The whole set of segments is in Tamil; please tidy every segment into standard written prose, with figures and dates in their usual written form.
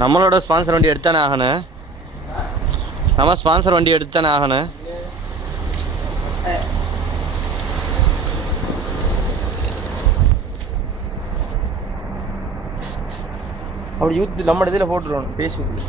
நம்மளோட ஸ்பான்சர் வண்டி எடுத்தானே ஆகணும். நம்ம ஸ்பான்சர் வண்டி எடுத்தானே ஆகணும். அப்படி யூத் நம்ம இதில் போட்டுருவோம் ஃபேஸ்புக்கில்.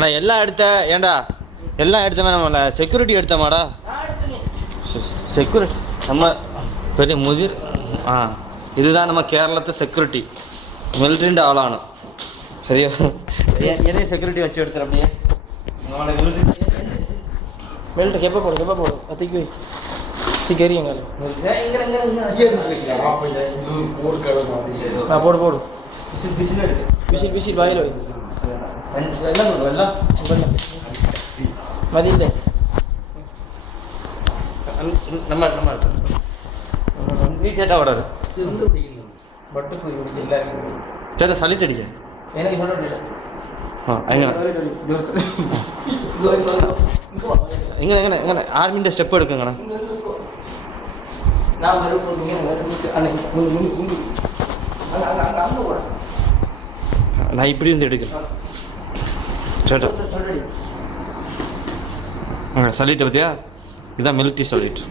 ஆனால் எல்லாம் எடுத்த ஏண்டா எல்லாம் எடுத்தமே நம்மள செக்யூரிட்டி எடுத்தமாடா. செக்யூரிட்டி நம்ம பெரிய முதிர் இதுதான் நம்ம கேரளத்து செக்யூரிட்டி மிலிட்ரின்ற ஆளானும் சரியா. எதே செக்யூரிட்டி வச்சு எடுத்துற அப்படியே மிலிட்ரி கெப்ப போடும் அத்திக்கு கேரியுங்க போடு விசில் வாயில் வை மதியில்லை நம்ம நீ சேட்டா ஓடாது பட்டு போய் குடிக்கல சேட்டா சளிட்டு அடிக்க எனக்கு சொல்ல எங்க ஆர்மின்ற ஸ்டெப் எடுக்குங்கண்ணா. நான் இப்படி இருந்து எடுக்கிறேன் சேட்டா. சலிட்டு பார்த்தியா, இதுதான் மிலிட்ரி சலிட்டு.